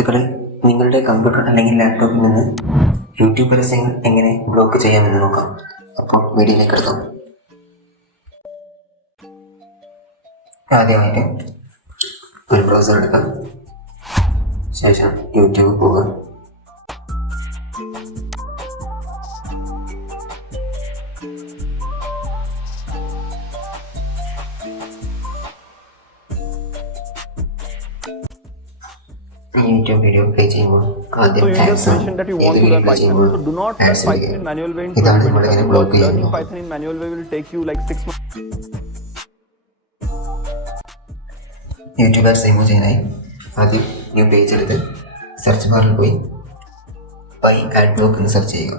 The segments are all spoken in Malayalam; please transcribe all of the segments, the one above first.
സുഹൃത്തുക്കളെ, നിങ്ങളുടെ കമ്പ്യൂട്ടർ അല്ലെങ്കിൽ ലാപ്ടോപ്പിൽ നിന്ന് യൂട്യൂബ് പരസ്യങ്ങൾ എങ്ങനെ ബ്ലോക്ക് ചെയ്യാമെന്ന് നോക്കാം. അപ്പോൾ വീഡിയോയിലേക്ക് എടുക്കാം. ആദ്യമായിട്ട് ഒരു ബ്രൗസർ എടുക്കാം. ശേഷം യൂട്യൂബ് പോവുക. യൂട്യൂബ് വീഡിയോ പ്ലേ ചെയ്യുമ്പോൾ ആദ്യം just mentioned that you want to learn Python. So do not learn Python in manual way in 2027 because learning Python in manual way will take you like 6 months. YouTube apps remove ചെയ്യാനായി ആദ്യം ന്യൂ പേജ് എടുത്ത് സെർച്ച് ബാറിൽ പോയി പൈ ആഡ് ബ്ലോക്ക് എന്ന് സെർച്ച് ചെയ്യുക.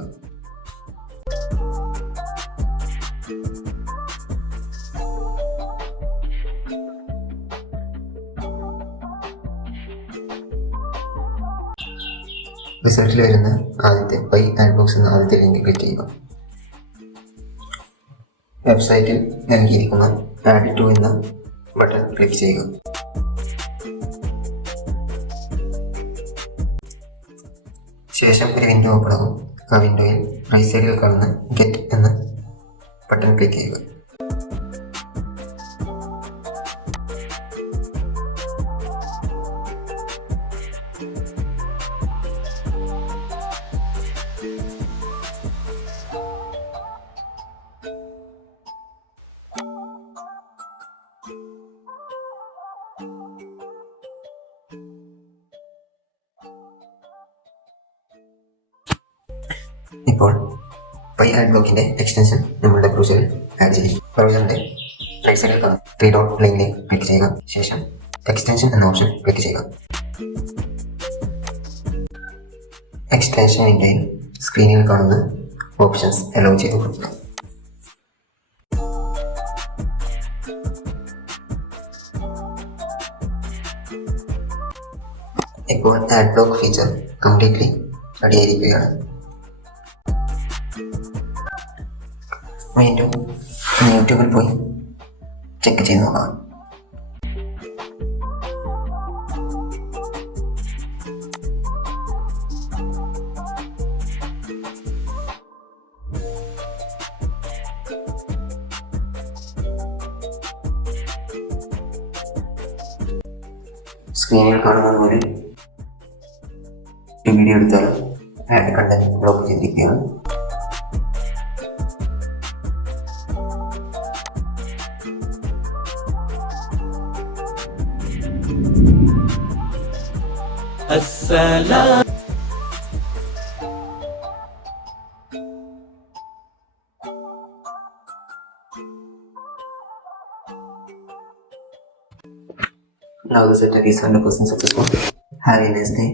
റിസൾട്ടിൽ വരുന്ന ആദ്യത്തെ പൈ ആഡ് ബോക്സ് എന്ന ആദ്യത്തെ ലിങ്ക് ക്ലിക്ക് ചെയ്യുക. വെബ്സൈറ്റിൽ നൽകിയിരിക്കുന്ന ആഡ് ടു എന്ന ബട്ടൺ ക്ലിക്ക് ചെയ്യുക. ശേഷം ഒരു വിൻഡോ ഓപ്പൺ ആകും. ആ വിൻഡോയിൽ റൈറ്റ് സൈഡിൽ കാണുന്ന ഗെറ്റ് എന്ന ബട്ടൺ ക്ലിക്ക് ചെയ്യുക. ഇപ്പോൾ പൈ ആഡ് ബ്ലോക്കിന്റെ എക്സ്റ്റൻഷൻ നമ്മുടെ ബ്രൗസറിൽ ആഡ് ചെയ്യും. ബ്രൗസറിന്റെ റൈറ്റ് സൈഡിൽ കാണും 3 ഡോട്ട് ലൈനിൽ ക്ലിക്ക് ചെയ്യുക. ശേഷം എക്സ്റ്റൻഷൻ എന്ന ഓപ്ഷൻ ക്ലിക്ക് ചെയ്യുക. എക്സ്റ്റൻഷൻ വിൻഡോയിൽ സ്ക്രീനിൽ കാണുന്ന ഓപ്ഷൻസ് അലോ ചെയ്ത് കൊടുക്കുക. ഇപ്പോൾ ആഡ് ബ്ലോക്ക് ഫീച്ചർ കംപ്ലീറ്റ്ലി റെഡിയായിരിക്കുകയാണ്. വീണ്ടും യൂട്യൂബിൽ പോയി ചെക്ക് ചെയ്ത് നോക്കാം. സ്ക്രീനിൽ കാണുന്നത് പോലെ വീഡിയോ എടുത്താലും ആഡ് കണ്ടന്റ് ബ്ലോക്ക് ചെയ്തിരിക്കുകയാണ്. السلام Now the setup is 100% successful. Have a nice day.